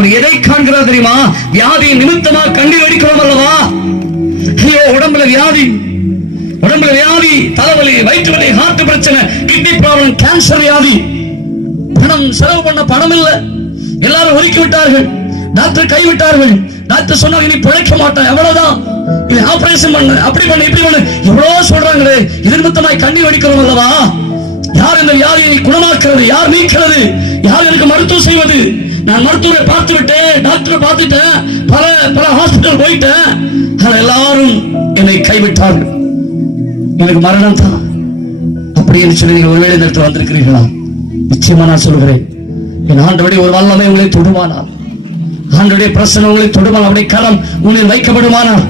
அவர் எதை காண்கிறார் தெரியுமா? வியாதியை நிமித்தமா கண்ணீர் அடிக்கிறோம் அல்லவா? ஐயோ உடம்புல வியாதி. உடம்புல வியாதி தலைவலி வயிற்று வலி ஹார்ட் பிரச்சனை கிட்னி ப்ராப்ளம் கேன்சர் வியாதி. பணம் செலவு பண்ண பணம் இல்ல. எல்லாரும் ஒதுக்கி விட்டார்கள் டாக்டர் கைவிட்டார்கள். டாக்டர் சொன்னாங்க இனி பிழைக்க மாட்டேன் எவ்வளவுதான் இது ஆபரேஷன் பண்ணு. அப்படி பண்ணு இப்படி பண்ணு. எவ்வளவு சொல்றாங்களே. இது நிமித்தமாய் கண்ணீர் வடிக்கிறோம் அல்லவா? யார் இந்த வியாதியை குணமாக்குறது? யார் நீக்கிறது? யார் எனக்கு மருத்துவம் செய்வது? நான் மருத்துவரை பார்த்து விட்டேன் டாக்டரை பார்த்துட்டேன் பல பல ஹாஸ்பிட்டல் போயிட்டேன். எல்லாரும் என்னை கைவிட்டார்கள். எனக்கு மரணம் தான். அப்படின்னு சொல்லி நீங்கள் ஒருவேளை இந்த இடத்துல வந்திருக்கிறீர்களா? நிச்சயமா நான் சொல்கிறேன் என் ஆண்டவருடைய ஒரு வல்லமை உங்களை தொடுமானால். ஆண்டுடைய பிரசனை உங்களை தொடுமானால். அவருடைய கரம் உங்களில் வைக்கப்படுமானால்.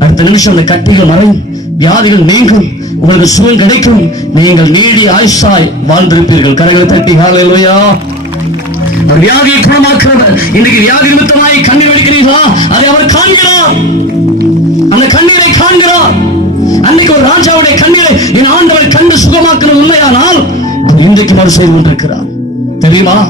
அடுத்த நிமிஷம் அந்த கட்டிகள் மறையும். வியாதிகள் நீங்கும். உங்களுக்கு சுகம் கிடைக்கும். நீங்கள் நீடி ஆயுஷாய் வாழ்ந்திருப்பீர்கள். கரைகளை தட்டி ஹalleluya அவர் வியாதியை குணமாக்குறவர். இன்னைக்கு வியாதி நிமித்தமாய் கண்ணீர் வடிக்கிறீர்களா? அதை அவர் காண்கிறார். அந்த கண்ணீரை காண்கிறார். அன்னைக்கு ஒரு ராஜாவுடைய கண்ணீரை என் ஆண்டவர் கண்டு சுகமாக்கிறது உண்மையானால் இன்றைக்கு மறு செய்து கொண்டிருக்கிறார். தெரியுமா?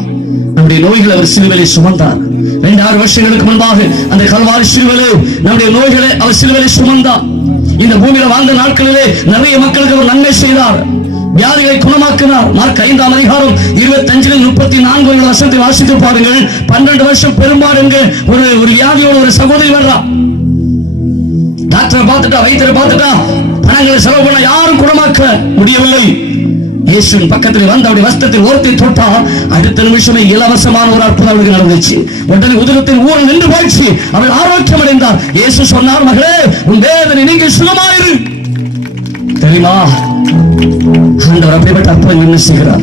நம்முடைய நோய்களை அவர் சிலுவையிலே சுமந்தார். ரெண்டு ஆறு வருஷங்களுக்கு முன்பாக அந்த கல்வாரி சிலுவையிலே நம்முடைய நோய்களை அவர் சிலுவையிலே சுமந்தார். இந்த பூமியில வாழ்ந்த நாட்களிலே நிறைய மக்களுக்கு அவர் நன்மை செய்தார். வியாதிகளை குணமாக்கினார் மார்க் ஐந்தாம் அதிகாரம் இருபத்தி அஞ்சுல முப்பத்தி நான்கு வருஷத்தை வாசித்து பாருங்கள். பன்னெண்டு வருஷம் பெரும்பாடு என்கிற ஒரு ஒரு வியாதியோட ஒரு சகோதரி வர்றான் டாக்டரை பார்த்துட்டா வைத்தியரை பார்த்துட்டா பணங்களை செலவு பண்ண யாரும் குணமாக்க முடியவில்லை. இயேசுவின் பக்கத்தில் வந்து அவருடைய வஸ்திரத்தில் ஓரத்தை தொட்டா அடுத்த நிமிஷமே இலவசமான ஒரு அற்புதம் அவருக்கு நடந்துச்சு. உடனே உதிரத்தில் ஊரில் நின்று போயிடுச்சு. அவள் ஆரோக்கியம் அடைந்தார் இயேசு சொன்னார் மகளே உன் வேதனை நீங்கள் சுகமாயிரு. தெரியுமா? ஆண்டவர் அப்படிப்பட்ட அற்புதம் என்ன செய்கிறார்?